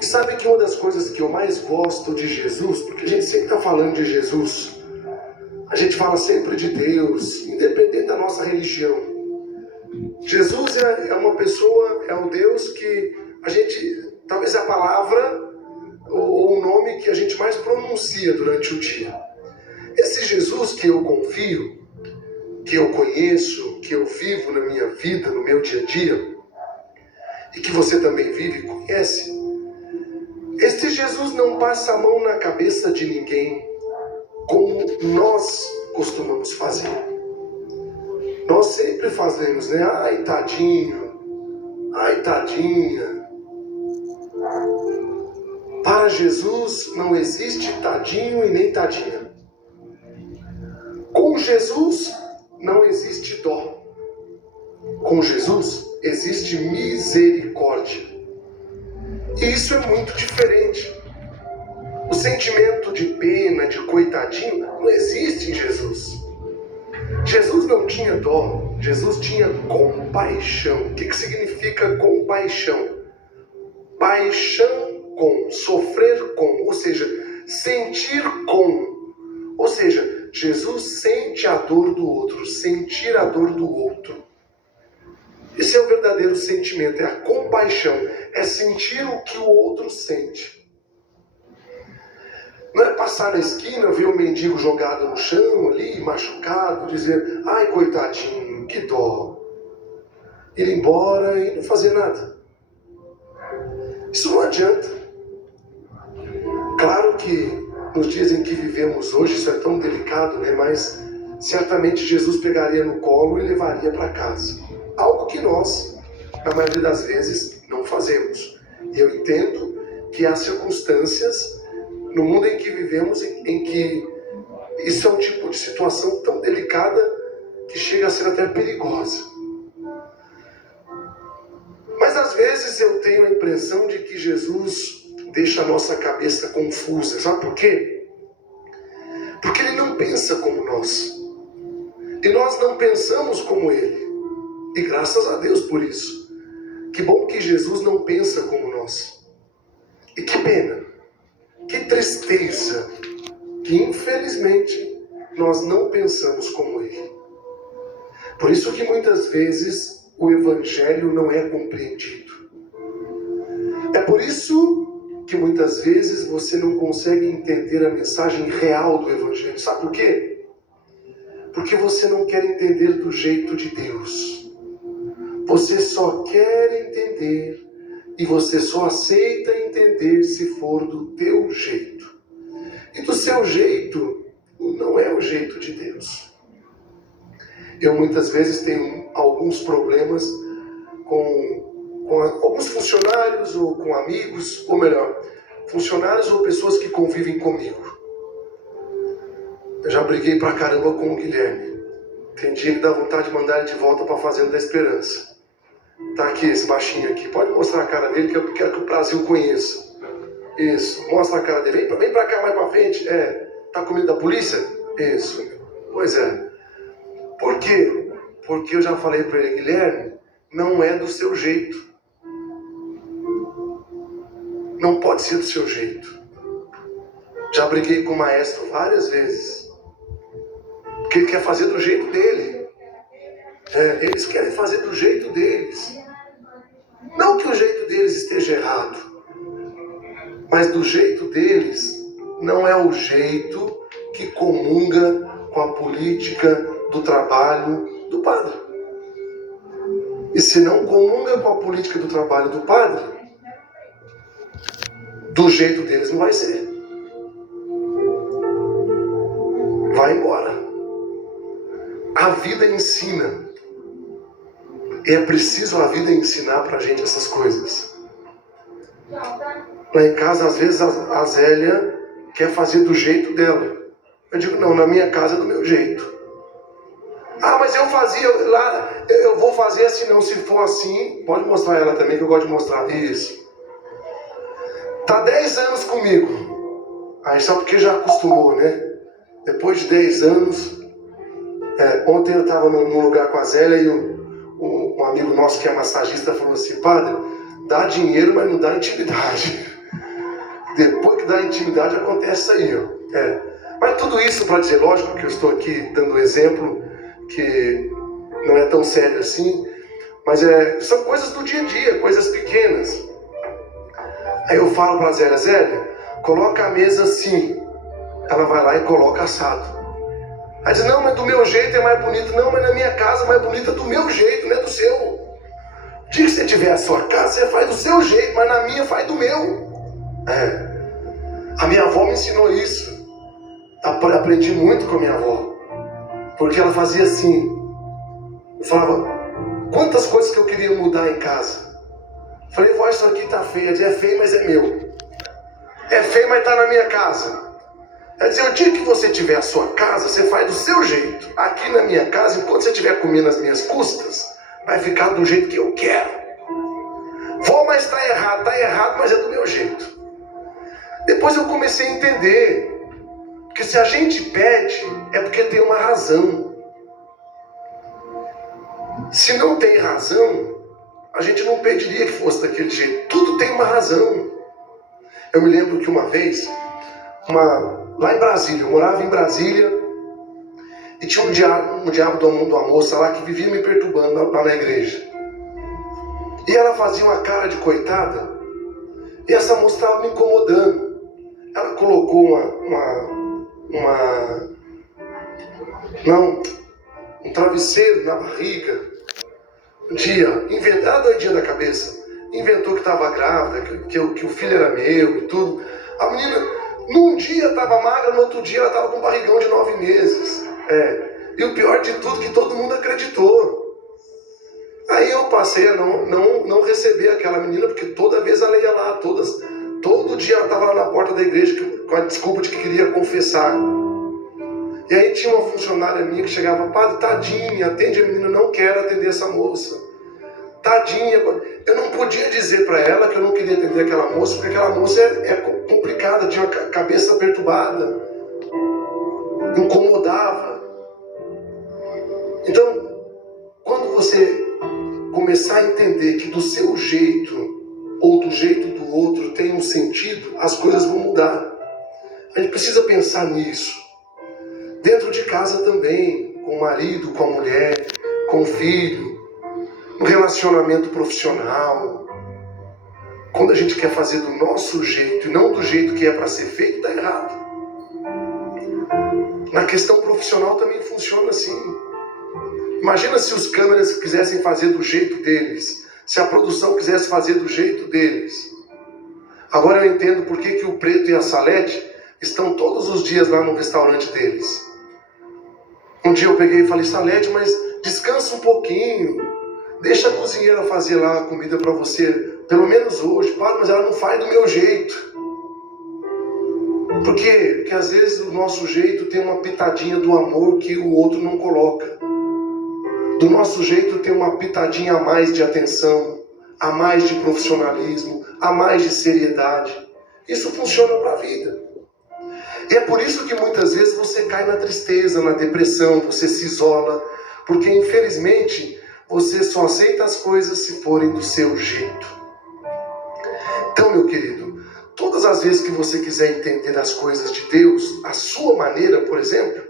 E sabe que uma das coisas que eu mais gosto de Jesus, porque a gente sempre está falando de Jesus, a gente fala sempre de Deus, independente da nossa religião. Jesus é uma pessoa, é o Deus que a gente, talvez a palavra ou o nome que a gente mais pronuncia durante o dia. Esse Jesus que eu confio, que eu conheço, que eu vivo na minha vida, no meu dia a dia, e que você também vive e conhece, este Jesus não passa a mão na cabeça de ninguém, como nós costumamos fazer. Nós sempre fazemos, né? Ai, tadinho. Ai, tadinha. Para Jesus não existe tadinho e nem tadinha. Com Jesus não existe dó. Com Jesus existe misericórdia. E isso é muito diferente. O sentimento de pena, de coitadinho, não existe em Jesus. Jesus não tinha dó, Jesus tinha compaixão. O que significa compaixão? Paixão com, sofrer com, ou seja, sentir com. Ou seja, Jesus sente a dor do outro, sentir a dor do outro. Esse é o verdadeiro sentimento, é a compaixão, é sentir o que o outro sente. Não é passar na esquina, ver um mendigo jogado no chão ali, machucado, dizer, ai coitadinho, que dó. Ir embora e não fazer nada. Isso não adianta. Claro que nos dias em que vivemos hoje, isso é tão delicado, né? Mas certamente Jesus pegaria no colo e levaria para casa. Algo que nós, na maioria das vezes, não fazemos. E eu entendo que há circunstâncias no mundo em que vivemos em que isso é um tipo de situação tão delicada que chega a ser até perigosa. Mas às vezes eu tenho a impressão de que Jesus deixa a nossa cabeça confusa. Sabe por quê? Porque ele não pensa como nós. E nós não pensamos como ele. E graças a Deus por isso. Que bom que Jesus não pensa como nós. E que pena, que tristeza, que infelizmente nós não pensamos como ele. Por isso que muitas vezes o Evangelho não é compreendido. É por isso que muitas vezes você não consegue entender a mensagem real do Evangelho. Sabe por quê? Porque você não quer entender do jeito de Deus. Você só quer entender e você só aceita entender se for do teu jeito. E do seu jeito não é o jeito de Deus. Eu muitas vezes tenho alguns problemas com alguns funcionários ou com amigos, ou melhor, funcionários ou pessoas que convivem comigo. Eu já briguei pra caramba com o Guilherme. Tem dia que dá vontade de mandar ele de volta pra Fazenda da Esperança. Tá aqui, esse baixinho aqui. Pode mostrar a cara dele que eu quero que o Brasil conheça. Isso, mostra a cara dele. Vem pra cá mais pra frente. Tá com medo da polícia? Isso. Pois é. Por quê? Porque eu já falei pra ele, Guilherme, não é do seu jeito. Não pode ser do seu jeito. Já briguei com o maestro várias vezes. Porque ele quer fazer do jeito dele. Eles querem fazer do jeito deles. Não que o jeito deles esteja errado, mas do jeito deles não é o jeito que comunga com a política do trabalho do padre. E se não comunga com a política do trabalho do padre, do jeito deles não vai ser. Vai embora. A vida ensina. E é preciso a vida ensinar pra gente essas coisas. Lá em casa, às vezes, a Zélia quer fazer do jeito dela. Eu digo, não, na minha casa é do meu jeito. Ah, mas eu fazia lá, eu vou fazer assim, não. Se for assim, pode mostrar ela também, que eu gosto de mostrar. Isso. Tá 10 anos comigo. Aí só porque já acostumou, né? Depois de 10 anos... ontem eu estava num lugar com a Zélia e um amigo nosso que é massagista falou assim, padre, dá dinheiro, mas não dá intimidade. Depois que dá intimidade, acontece isso aí, ó. Mas tudo isso para dizer, lógico que eu estou aqui dando um exemplo que não é tão sério assim, mas são coisas do dia a dia, coisas pequenas. Aí eu falo para a Zélia, Zélia, coloca a mesa assim. Ela vai lá e coloca assado. Aí diz, não, mas do meu jeito é mais bonito. Não, mas na minha casa é mais bonita do meu jeito, não é do seu. O dia que você tiver a sua casa, você faz do seu jeito, mas na minha faz do meu. A minha avó me ensinou isso. Aprendi muito com a minha avó. Porque ela fazia assim. Eu falava, quantas coisas que eu queria mudar em casa. Falei, vó, isso aqui tá feio. Ela dizia, é feio, mas é meu. É feio, mas tá na minha casa. Ela dizia, o dia que você tiver a sua casa, você faz do seu jeito. Aqui na minha casa, enquanto você estiver comendo as minhas custas, vai ficar do jeito que eu quero. Vó, mas tá errado, mas é do meu jeito. Depois eu comecei a entender que se a gente pede, é porque tem uma razão. Se não tem razão, a gente não pediria que fosse daquele jeito. Tudo tem uma razão. Eu me lembro que uma vez, lá em Brasília, eu morava em Brasília, e tinha um diabo de uma moça lá que vivia me perturbando lá na igreja. E ela fazia uma cara de coitada, e essa moça estava me incomodando. Ela colocou um travesseiro na barriga. Ela doidinha da cabeça, inventou que estava grávida, que o filho era meu e tudo. A menina, num dia estava magra, no outro dia ela estava com um barrigão de 9 meses. E o pior de tudo, que todo mundo acreditou. Aí eu passei a não receber aquela menina, porque toda vez ela ia lá, todo dia ela estava lá na porta da igreja com a desculpa de que queria confessar. E aí tinha uma funcionária minha que chegava, padre, tadinha, atende a menina, não quero atender essa moça. Tadinha. Eu não podia dizer para ela que eu não queria atender aquela moça, porque aquela moça é complicada, tinha uma cabeça perturbada, incomodava. Então, quando você começar a entender que do seu jeito ou do jeito do outro tem um sentido, as coisas vão mudar. A gente precisa pensar nisso. Dentro de casa também, com o marido, com a mulher, com o filho, no relacionamento profissional. Quando a gente quer fazer do nosso jeito e não do jeito que é para ser feito, está errado. Na questão profissional também funciona assim. Imagina se os câmeras quisessem fazer do jeito deles, se a produção quisesse fazer do jeito deles. Agora eu entendo por que o Preto e a Salete estão todos os dias lá no restaurante deles. Um dia eu peguei e falei, Salete, mas descansa um pouquinho, deixa a cozinheira fazer lá a comida para você, pelo menos hoje. Padre, mas ela não faz do meu jeito. Por quê? Porque às vezes o nosso jeito tem uma pitadinha do amor que o outro não coloca. Do nosso jeito tem uma pitadinha a mais de atenção, a mais de profissionalismo, a mais de seriedade. Isso funciona para a vida. E é por isso que muitas vezes você cai na tristeza, na depressão, você se isola, porque infelizmente você só aceita as coisas se forem do seu jeito. Então, meu querido, todas as vezes que você quiser entender as coisas de Deus, a sua maneira, por exemplo,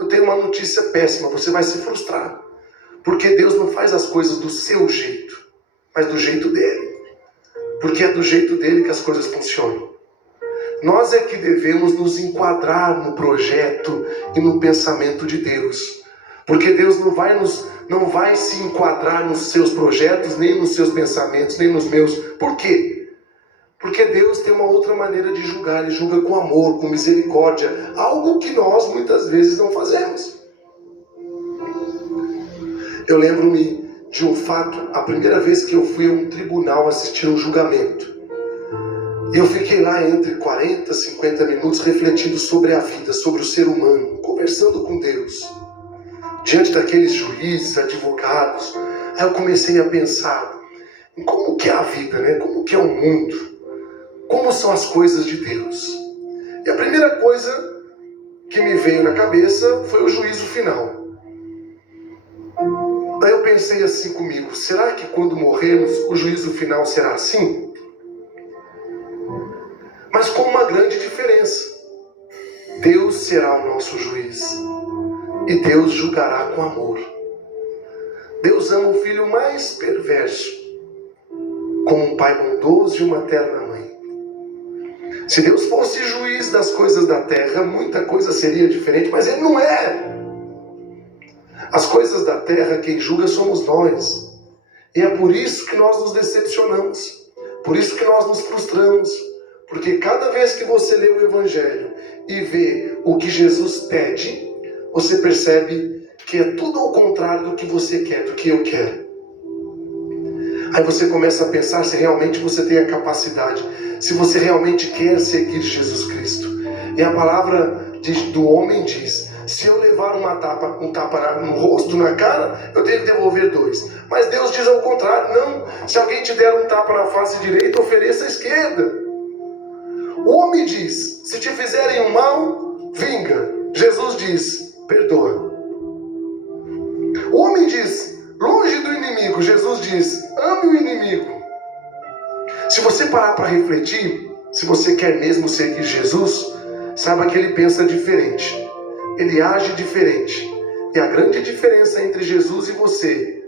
eu tenho uma notícia péssima, você vai se frustrar. Porque Deus não faz as coisas do seu jeito, mas do jeito dele. Porque é do jeito dele que as coisas funcionam. Nós é que devemos nos enquadrar no projeto e no pensamento de Deus. Porque Deus não vai se enquadrar nos seus projetos, nem nos seus pensamentos, nem nos meus. Por quê? Porque Deus tem uma outra maneira de julgar. Ele julga com amor, com misericórdia. Algo que nós muitas vezes não fazemos. Eu lembro-me de um fato, a primeira vez que eu fui a um tribunal assistir um julgamento. E eu fiquei lá entre 40 e 50 minutos refletindo sobre a vida, sobre o ser humano, conversando com Deus. Diante daqueles juízes, advogados, aí eu comecei a pensar em como que é a vida, né? Como que é o mundo, como são as coisas de Deus. E a primeira coisa que me veio na cabeça foi o juízo final. Daí eu pensei assim comigo, será que quando morrermos o juízo final será assim? mas com uma grande diferença. Deus será o nosso juiz e Deus julgará com amor. Deus ama o filho mais perverso, como um pai bondoso e uma terna mãe. Se Deus fosse juiz das coisas da terra, muita coisa seria diferente, mas Ele não é. As coisas da terra, quem julga somos nós. E é por isso que nós nos decepcionamos, por isso que nós nos frustramos, porque cada vez que você lê o Evangelho e vê o que Jesus pede, você percebe que é tudo ao contrário do que você quer, do que eu quero. Aí você começa a pensar se realmente você tem a capacidade, se você realmente quer seguir Jesus Cristo. E a palavra do homem diz: se eu levar um tapa no rosto, na cara, eu tenho que devolver 2. Mas Deus diz ao contrário: não, se alguém te der um tapa na face direita, ofereça a esquerda. O homem diz: se te fizerem um mal, vinga. Jesus diz: perdoa. O homem diz: longe do inimigo. Jesus diz: ame o inimigo. Se você parar para refletir, se você quer mesmo seguir Jesus, saiba que ele pensa diferente, ele age diferente. E a grande diferença entre Jesus e você,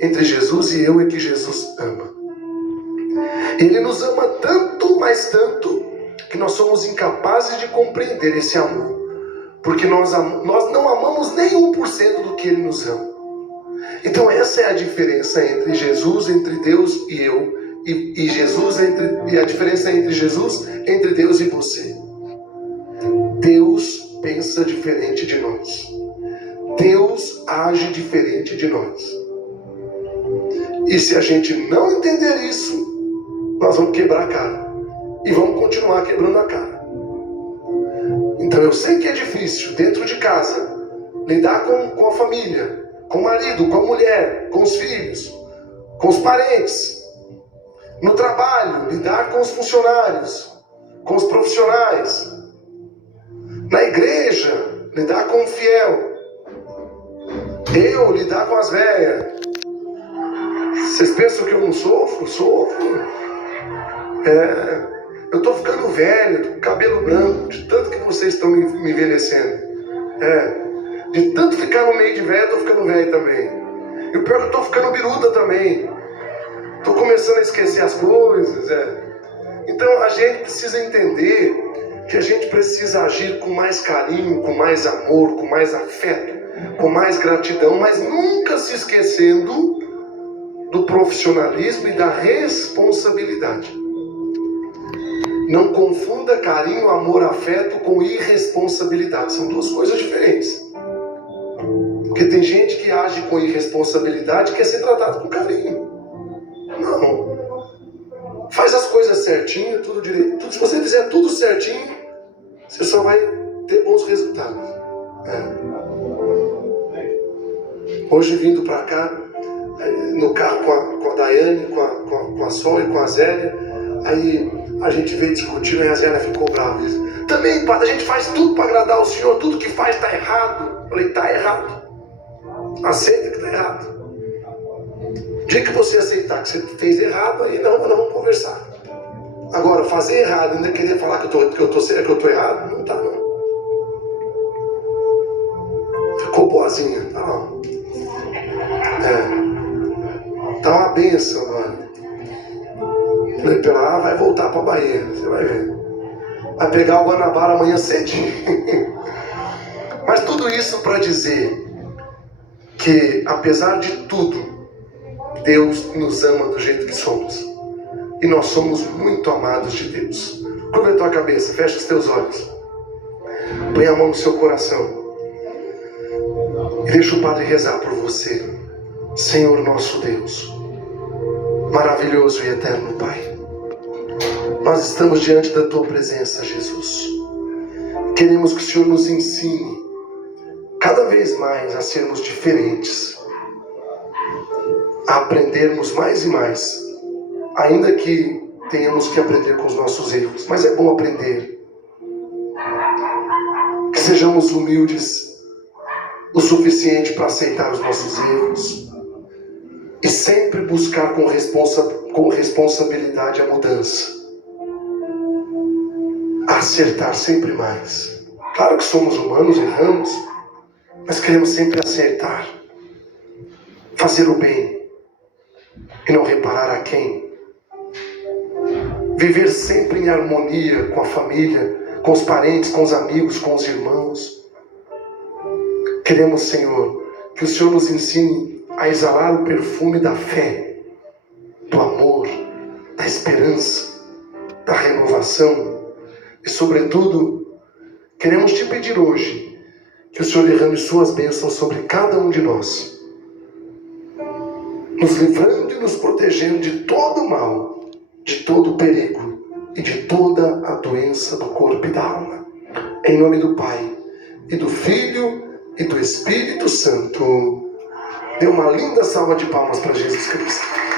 entre Jesus e eu, é que Jesus ama. Ele nos ama tanto, mas tanto, que nós somos incapazes de compreender esse amor, porque nós não amamos nem 1% do que Ele nos ama. Então essa é a diferença entre Jesus, entre Deus e eu, e a diferença entre Jesus, entre Deus e você. Deus pensa diferente de nós. Deus age diferente de nós. E se a gente não entender isso, nós vamos quebrar a cara. E vamos continuar quebrando a cara. Então eu sei que é difícil, dentro de casa, lidar com a família, com o marido, com a mulher, com os filhos, com os parentes. No trabalho, lidar com os funcionários, com os profissionais. Na igreja, lidar com o fiel. Eu lidar com as velhas. Vocês pensam que eu não sofro? Sofro. Eu estou ficando velho, tô com cabelo branco, de tanto que vocês estão me envelhecendo. De tanto ficar no meio de velho, eu estou ficando velho também. E o pior é que eu estou ficando biruta também. Estou começando a esquecer as coisas. Então a gente precisa entender que a gente precisa agir com mais carinho, com mais amor, com mais afeto, com mais gratidão, mas nunca se esquecendo do profissionalismo e da responsabilidade. Não confunda carinho, amor, afeto com irresponsabilidade. São duas coisas diferentes. Porque tem gente que age com irresponsabilidade e quer ser tratado com carinho. Não. Faz as coisas certinho, tudo direito. Se você fizer tudo certinho, você só vai ter bons resultados. Hoje vindo para cá, no carro com a Daiane, com a Sol e com a Zélia, aí a gente veio discutindo e a Zélia ficou brava. Também, padre, a gente faz tudo para agradar o Senhor, tudo que faz está errado. Eu falei: está errado. Aceita que está errado. O dia que você aceitar que você fez errado, aí não vamos conversar. Agora, fazer errado, ainda querer falar que eu tô errado, não tá não. Ficou boazinha, tá não. Tá uma bênção, mano. Falei pra ela: vai voltar pra Bahia, você vai ver. Vai pegar o Guanabara amanhã cedinho. Mas tudo isso para dizer que, apesar de tudo, Deus nos ama do jeito que somos. E nós somos muito amados de Deus. Curva a tua cabeça, fecha os teus olhos. Põe a mão no seu coração. E deixa o Padre rezar por você. Senhor nosso Deus, maravilhoso e eterno Pai, nós estamos diante da tua presença, Jesus. Queremos que o Senhor nos ensine cada vez mais a sermos diferentes, a aprendermos mais e mais, ainda que tenhamos que aprender com os nossos erros, mas é bom aprender. Que sejamos humildes o suficiente para aceitar os nossos erros e sempre buscar com responsabilidade a mudança. acertar sempre mais. Claro que somos humanos, erramos, mas queremos sempre acertar, fazer o bem e não reparar a quem. Viver sempre em harmonia com a família, com os parentes, com os amigos, com os irmãos. Queremos, Senhor, que o Senhor nos ensine a exalar o perfume da fé, do amor, da esperança, da renovação. E, sobretudo, queremos te pedir hoje que o Senhor derrame suas bênçãos sobre cada um de nós, nos livrando e nos protegendo de todo o mal, de todo o perigo e de toda a doença do corpo e da alma. Em nome do Pai, e do Filho, e do Espírito Santo. Dê uma linda salva de palmas para Jesus Cristo.